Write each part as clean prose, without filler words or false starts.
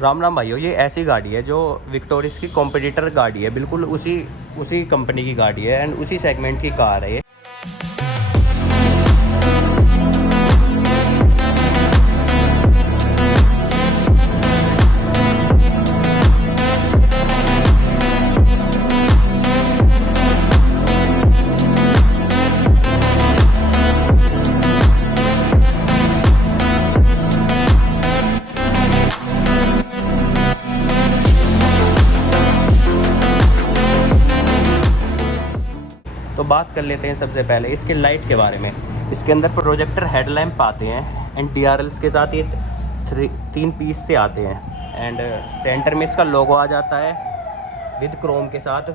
राम राम भाइयों, ये ऐसी गाड़ी है जो विक्टोरिस की कॉम्पिटिटर गाड़ी है, बिल्कुल उसी उसी कंपनी की गाड़ी है एंड उसी सेगमेंट की कार है ये। तो बात कर लेते हैं सबसे पहले इसके लाइट के बारे में। इसके अंदर प्रोजेक्टर हेडलैम्प आते हैं एंड DRLs के साथ ये 3 पीस से आते हैं एंड सेंटर में इसका लोगो आ जाता है विद क्रोम के साथ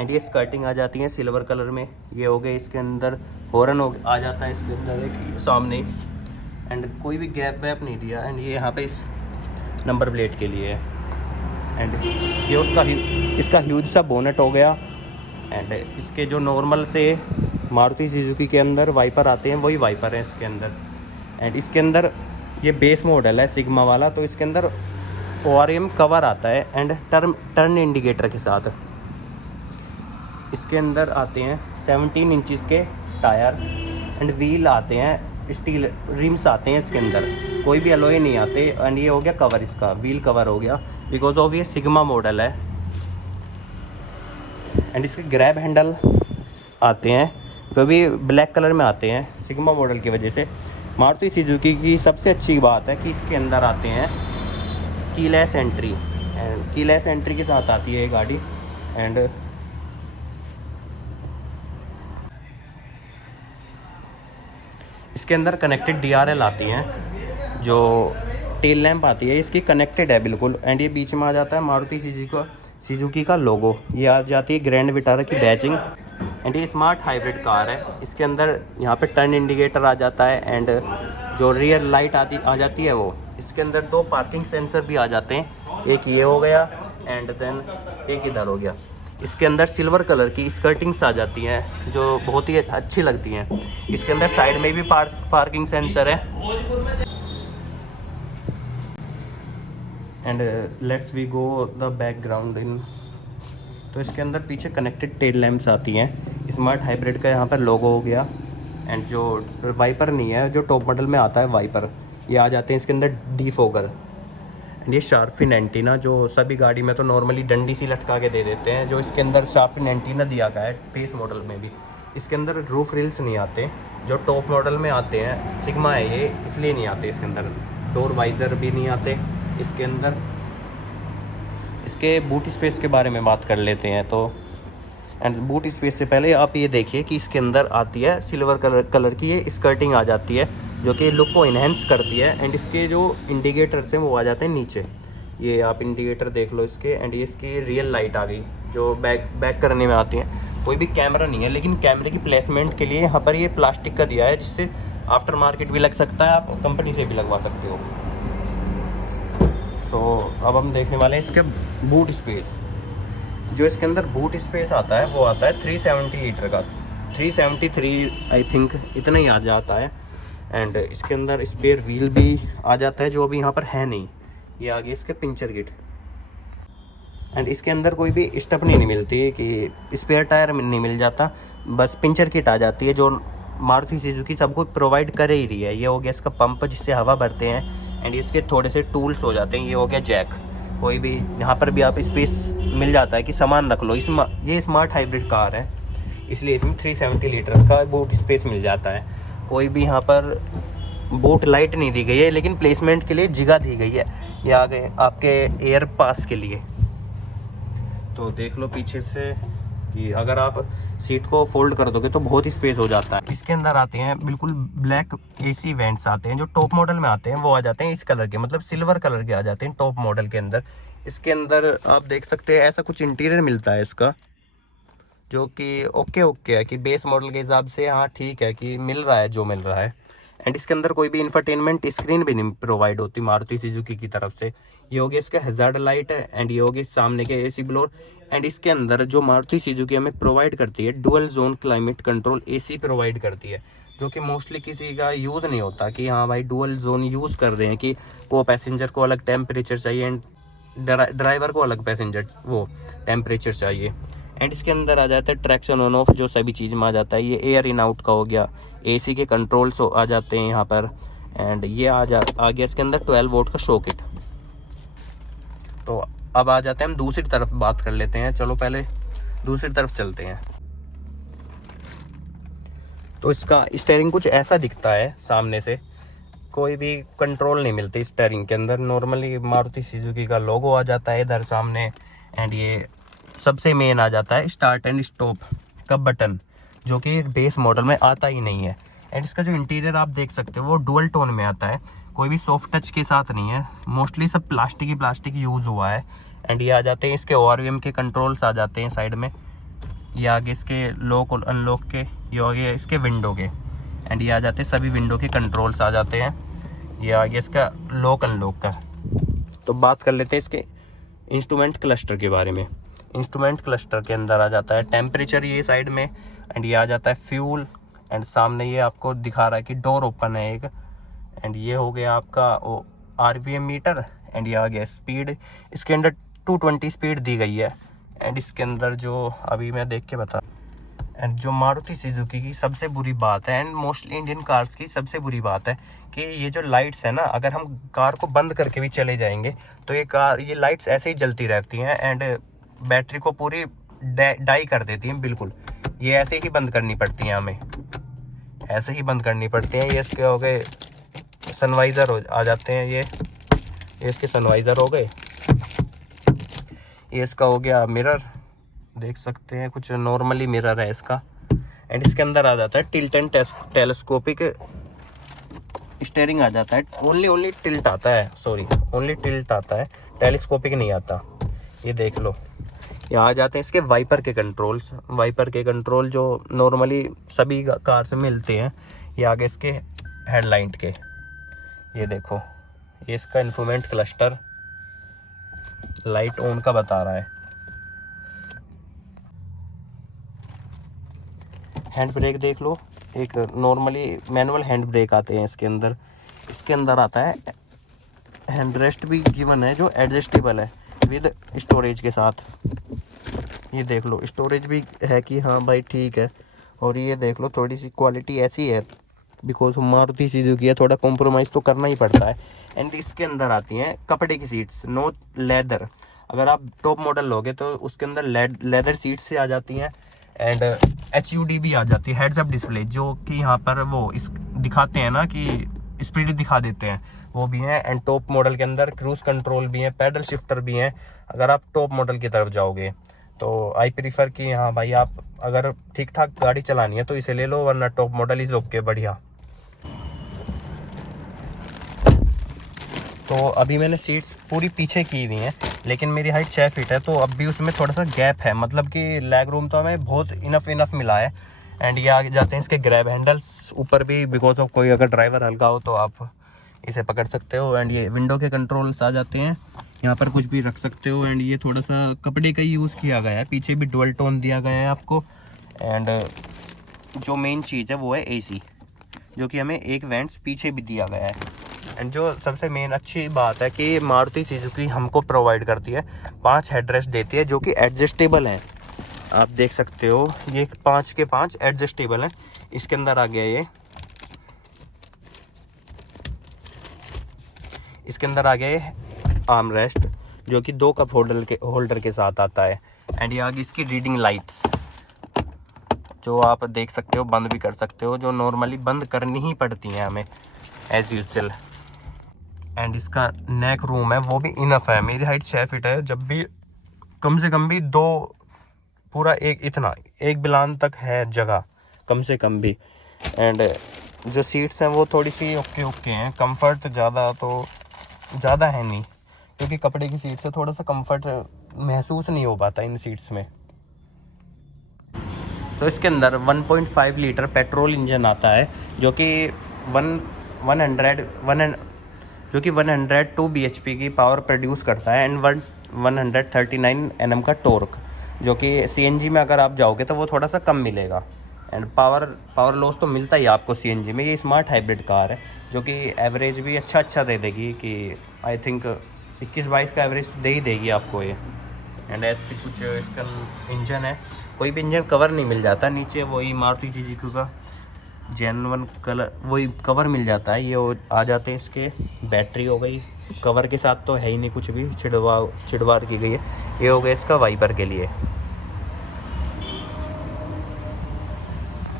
एंड ये स्कर्टिंग आ जाती है सिल्वर कलर में। ये हो गए इसके अंदर हॉर्न आ जाता है इसके अंदर एक सामने एंड कोई भी गैप वैप नहीं दिया एंड ये यहाँ पे इस नंबर प्लेट के लिए है एंड ये उसका इसका ह्यूज सा बोनट हो गया एंड इसके जो नॉर्मल से मारुति सुजुकी के अंदर वाइपर आते हैं वही वाइपर हैं इसके अंदर। एंड इसके अंदर ये बेस मॉडल है सिग्मा वाला, तो इसके अंदर ORM कवर आता है एंड टर्न इंडिकेटर के साथ। इसके अंदर आते हैं 17 इंचज़ के टायर एंड व्हील आते हैं, स्टील रिम्स आते हैं इसके अंदर, कोई भी अलॉय नहीं आते। एंड ये हो गया कवर, इसका व्हील कवर हो गया बिकॉज ऑफ ये सिग्मा मॉडल है। एंड इसके ग्रैब हैंडल आते हैं वो भी ब्लैक कलर में आते हैं सिग्मा मॉडल की वजह से। मारुति सुजुकी की सबसे अच्छी बात है कि इसके अंदर आते हैं keyless entry and keyless entry के साथ आती है ये गाड़ी। एंड इसके अंदर कनेक्टेड DRL आती हैं, जो टेल लैंप आती है इसकी कनेक्टेड है बिल्कुल। एंड ये बीच में आ जाता है मारुति सुजुकी का लोगो, ये आ जाती है ग्रैंड विटारा की बैजिंग। एंड ये स्मार्ट हाइब्रिड कार है। इसके अंदर यहाँ पे टर्न इंडिकेटर आ जाता है एंड जो रियर लाइट आ जाती है वो। इसके अंदर 2 पार्किंग सेंसर भी आ जाते हैं, एक ये हो गया एंड देन एक इधर हो गया। इसके अंदर सिल्वर कलर की स्कर्टिंग्स आ जाती हैं जो बहुत ही अच्छी लगती हैं। इसके अंदर साइड में भी पार्किंग सेंसर है। And let's we go the background in. तो इसके अंदर पीछे कनेक्टेड टेल लैंप्स आती हैं, स्मार्ट हाइब्रिड का यहाँ पर लोगो हो गया। एंड जो वाइपर नहीं है, जो टॉप मॉडल में आता है वाइपर, ये आ जाते हैं इसके अंदर डिफोगर। एंड ये शार्फिन एंटीना, जो सभी गाड़ी में तो नॉर्मली डंडी सी लटका के दे देते हैं, जो इसके अंदर शार्फिन एंटीना दिया गया है बेस मॉडल में भी। इसके अंदर रूफ रिल्स नहीं आते, जो टॉप मॉडल में आते हैं, सिग्मा है ये इसलिए नहीं आते। इसके अंदर डोर वाइज़र भी नहीं आते इसके अंदर। इसके बूट स्पेस के बारे में बात कर लेते हैं। तो एंड बूट स्पेस से पहले आप ये देखिए कि इसके अंदर आती है सिल्वर कलर की ये स्कर्टिंग आ जाती है, जो कि लुक को इन्हेंस करती है। एंड इसके जो इंडिकेटर्स हैं वो आ जाते हैं नीचे, ये आप इंडिकेटर देख लो इसके। एंड ये इसकी रियल लाइट आ गई जो बैक करने में आती हैं। कोई भी कैमरा नहीं है, लेकिन कैमरे की प्लेसमेंट के लिए यहाँ पर ये प्लास्टिक का दिया है, जिससे आफ्टर मार्केट भी लग सकता है, आप कंपनी से भी लगवा सकते हो। सो अब हम देखने वाले हैं इसके बूट स्पेस। जो इसके अंदर बूट स्पेस आता है वो आता है 370 लीटर का, 373 आई थिंक इतना ही आ जाता है। एंड इसके अंदर स्पेयर व्हील भी आ जाता है, जो अभी यहाँ पर है नहीं। ये आ गई इसके पिंचर किट। एंड इसके अंदर कोई भी स्टेपनी नहीं मिलती कि स्पेयर टायर नहीं मिल जाता, बस पिंचर किट आ जाती है, जो मारुति सुजुकी सबको प्रोवाइड कर ही रही है। ये हो गया इसका पंप जिससे हवा भरते हैं। एंड इसके थोड़े से टूल्स हो जाते हैं। ये हो गया जैक, कोई भी यहाँ पर भी आप स्पेस मिल जाता है कि सामान रख लो। ये स्मार्ट हाइब्रिड कार है, इसलिए इसमें 370 लीटर्स का बूट स्पेस मिल जाता है। कोई भी यहाँ पर बूट लाइट नहीं दी गई है, लेकिन प्लेसमेंट के लिए जगह दी गई है। ये आ गए आपके एयर पास के लिए। तो देख लो पीछे से कि अगर आप सीट को फोल्ड कर दोगे तो बहुत ही स्पेस हो जाता है। इसके अंदर आते हैं बिल्कुल ब्लैक AC वेंट्स आते हैं, जो टॉप मॉडल में आते हैं वो आ जाते हैं इस कलर के, मतलब सिल्वर कलर के आ जाते हैं टॉप मॉडल के अंदर। इसके अंदर आप देख सकते हैं ऐसा कुछ इंटीरियर मिलता है इसका, जो कि ओके है कि बेस मॉडल के हिसाब से हाँ ठीक है कि मिल रहा है जो मिल रहा है। एंड इसके अंदर कोई भी इंफरटेनमेंट स्क्रीन भी नहीं प्रोवाइड होती मारुति सुजुकी की तरफ से। ये हो गया इसका हैजार्ड लाइट है एंड ये होगी सामने के AC ब्लोअर। एंड इसके अंदर जो मारुति सुजुकी हमें प्रोवाइड करती है dual zone climate control AC provide करती है, जो कि मोस्टली किसी का यूज़ नहीं होता कि हाँ भाई डुअल जोन यूज़ कर रहे हैं कि वो पैसेंजर को अलग टेम्परेचर चाहिए एंड ड्राइवर को अलग पैसेंजर वो टेम्परेचर चाहिए। एंड इसके अंदर आ जाता है ट्रैक्शन ऑन ऑफ, जो सभी चीज़ में आ जाता है। ये एयर इन आउट का हो गया, एसी के कंट्रोल्स आ जाते हैं यहाँ पर। एंड ये आ गया इसके अंदर 12 वोल्ट का शॉकेट। तो अब आ जाते हैं हम दूसरी तरफ, बात कर लेते हैं। चलो पहले दूसरी तरफ चलते हैं। तो इसका स्टीयरिंग कुछ ऐसा दिखता है सामने से, कोई भी कंट्रोल नहीं मिलती स्टीयरिंग के अंदर। नॉर्मली मारुति सुजुकी का लोगो आ जाता है इधर सामने। एंड ये सबसे मेन आ जाता है स्टार्ट एंड स्टॉप का बटन, जो कि बेस मॉडल में आता ही नहीं है। एंड इसका जो इंटीरियर आप देख सकते हो वो डुअल टोन में आता है, कोई भी सॉफ्ट टच के साथ नहीं है। मोस्टली सब प्लास्टिक यूज़ हुआ है। एंड ये आ जाते हैं इसके ORVM के कंट्रोल्स आ जाते हैं साइड में। ये आगे इसके लॉक और अनलॉक के, ये आगे इसके विंडो के। एंड ये आ जाते हैं सभी विंडो के कंट्रोल्स आ जाते हैं। ये आगे इसका लॉक अनलॉक का। तो बात कर लेते हैं इसके इंस्ट्रूमेंट क्लस्टर के बारे में। इंस्ट्रूमेंट क्लस्टर के अंदर आ जाता है टेम्परेचर ये साइड में। एंड ये आ जाता है फ्यूल। एंड सामने ये आपको दिखा रहा है कि डोर ओपन है एक। एंड ये हो गया आपका वो RPM मीटर। एंड ये आ गया स्पीड, इसके अंदर 220 स्पीड दी गई है। एंड इसके अंदर जो अभी मैं देख के बता, एंड जो मारुति सुजुकी की सबसे बुरी बात है, एंड मोस्टली इंडियन कार्स की सबसे बुरी बात है, कि ये जो लाइट्स है ना, अगर हम कार को बंद करके भी चले जाएंगे तो ये लाइट्स ऐसे ही जलती रहती हैं। एंड बैटरी को पूरी डाई कर देती हैं बिल्कुल। ये ऐसे ही बंद करनी पड़ती हैं, हमें ऐसे ही बंद करनी पड़ती हैं। ये इसके हो गए सनवाइज़र आ जाते हैं। ये इसके सनवाइज़र हो गए। ये इसका हो गया मिरर, देख सकते हैं कुछ नॉर्मली मिरर है इसका। एंड इसके अंदर आ जाता है टिल्ट एंड टेलीस्कोपिक स्टीयरिंग आ जाता है। ओनली टिल्ट आता है, सॉरी ओनली टिल्ट आता है, टेलीस्कोपिक नहीं आता। ये देख लो, यहाँ आ जाते हैं इसके वाइपर के कंट्रोल्स। वाइपर के कंट्रोल जो नॉर्मली सभी कार से मिलते हैं। ये आगे इसके हेडलाइट के, ये देखो, ये इसका इंस्ट्रूमेंट क्लस्टर लाइट ऑन का बता रहा है। हैंड ब्रेक देख लो, एक नॉर्मली मैनुअल हैंड ब्रेक आते हैं इसके अंदर। इसके अंदर आता है हैंड रेस्ट भी गिवन है, जो एडजस्टेबल है विद स्टोरेज के साथ। ये देख लो, स्टोरेज भी है कि हाँ भाई ठीक है। और ये देख लो, थोड़ी सी क्वालिटी ऐसी है, बिकॉज मारुति सुजुकी है, थोड़ा कॉम्प्रोमाइज़ तो करना ही पड़ता है। एंड इसके अंदर आती हैं कपड़े की सीट्स, नो लेदर। अगर आप टॉप मॉडल लोगे तो उसके अंदर लेदर सीट्स से आ जाती हैं। एंड HUD भी आ जाती है, हेड्स अप डिस्प्ले, जो कि यहाँ पर वो इस दिखाते हैं ना कि स्पीड दिखा देते हैं, वो भी हैं। एंड टॉप मॉडल के अंदर क्रूज कंट्रोल भी है, पैडल शिफ्टर भी हैं। अगर आप टॉप मॉडल की तरफ जाओगे तो आई प्रीफर कि हाँ भाई, आप अगर ठीक ठाक गाड़ी चलानी है तो इसे ले लो, वरना टॉप मॉडल इज ओके, बढ़िया। तो अभी मैंने सीट्स पूरी पीछे की हुई हैं, लेकिन मेरी हाइट 6 फीट है, तो अब भी उसमें थोड़ा सा गैप है, मतलब कि लेग रूम तो हमें बहुत इनफ मिला है। एंड ये आगे जाते हैं इसके ग्रैब हैंडल्स ऊपर भी, बिकॉज ऑफ कोई अगर ड्राइवर हल्का हो तो आप इसे पकड़ सकते हो। एंड ये विंडो के कंट्रोल्स आ जाते हैं, यहाँ पर कुछ भी रख सकते हो। एंड ये थोड़ा सा कपड़े का यूज़ किया गया है, पीछे भी डुअल टोन दिया गया है आपको। एंड जो मेन चीज़ है वो है AC, जो कि हमें एक वेंट्स पीछे भी दिया गया है। एंड जो सबसे मेन अच्छी बात है कि मारुति सुजुकी हमको प्रोवाइड करती है 5 हेडरेस्ट देती है, जो कि एडजस्टेबल हैं। आप देख सकते हो, ये 5 के 5 एडजस्टेबल हैं। इसके अंदर आ गया इसके अंदर आ गया ये आर्म रेस्ट, जो कि 2 कप होल्डर के साथ आता है। एंड ये आगे इसकी रीडिंग लाइट्स, जो आप देख सकते हो, बंद भी कर सकते हो, जो नॉर्मली बंद करनी ही पड़ती हैं हमें एज यूजुअल। एंड इसका नेक रूम है वो भी इनफ है, मेरी हाइट 6 फीट है, जब भी कम से कम भी 2 पूरा एक बिलान तक है जगह, कम से कम भी। एंड जो सीट्स हैं वो थोड़ी सी ओके हैं, कंफर्ट ज़्यादा है नहीं, क्योंकि कपड़े की सीट से थोड़ा सा कंफर्ट महसूस नहीं हो पाता इन सीट्स में। तो इसके अंदर 1.5 लीटर पेट्रोल इंजन आता है, जो कि 102 bhp की पावर प्रोड्यूस करता है। एंड 139 Nm का टॉर्क, जो कि CNG में अगर आप जाओगे तो वो थोड़ा सा कम मिलेगा। एंड पावर लॉस तो मिलता ही आपको CNG में। ये स्मार्ट हाइब्रिड कार है, जो कि एवरेज भी अच्छा दे देगी, कि आई थिंक 21-22 का एवरेज दे ही देगी आपको ये। एंड ऐसे कुछ इसका इंजन है, कोई भी इंजन कवर नहीं मिल जाता नीचे, वही मारुति सुजुकी का जेन्युइन कलर वही कवर मिल जाता है। ये आ जाते हैं इसके, बैटरी हो गई, कवर के साथ तो है ही नहीं कुछ भी, छिड़वा की गई है। ये हो गया इसका वाइपर के लिए।